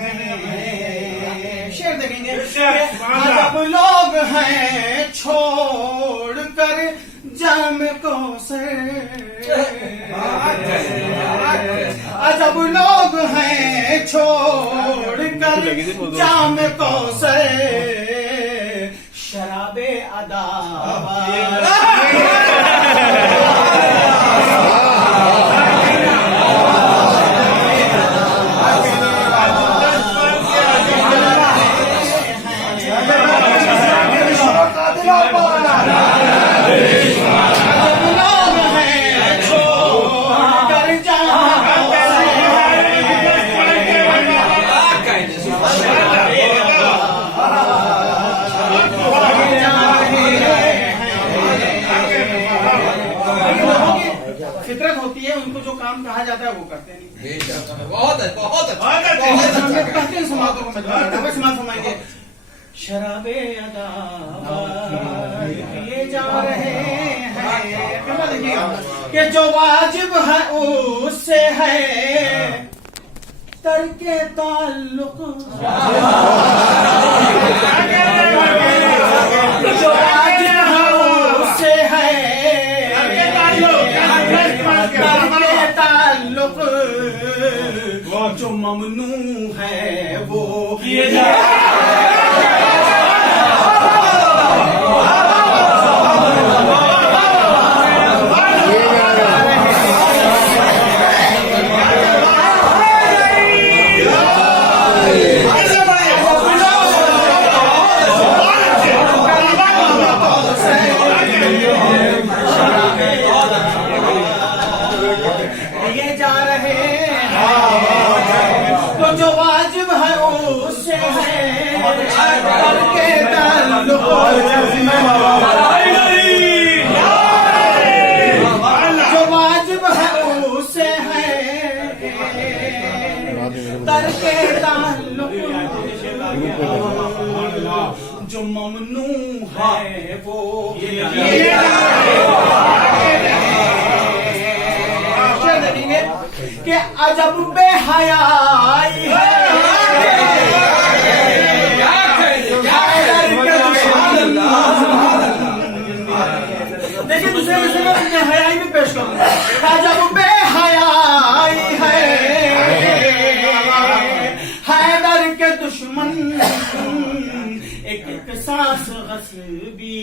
हैं। शेर देखेंगे, अजब लोग हैं छोड़ कर जाम को से, अजब लोग हैं छोड़ कर जाम को से, शराबे अदा फितरत होती है, उनको जो काम कहा जाता है वो करते नहीं। बहुत है, बहुत कहते हैं समातों को मैं समात फरमाएंगे, शराबे अदा पिए जा रहे हैं, देखिएगा कि जो वाजिब है उससे है तरके ताल्लुक, जो वाजिब है उससे है तरके ताल्लुक, जो ममनू है वो किए जा जो वाजिब है उससे है करके ताल्लुक, जो वाजिब है उससे है करके ताल्लुक, जो ममनू है वो देखेंगे कि अजब बेहयाई है, देखिए दूसरे विषय में हयाई भी पेश करूंगा, अजब बेहयाई है हैदर के दुश्मन, एक एक सांस गस्बी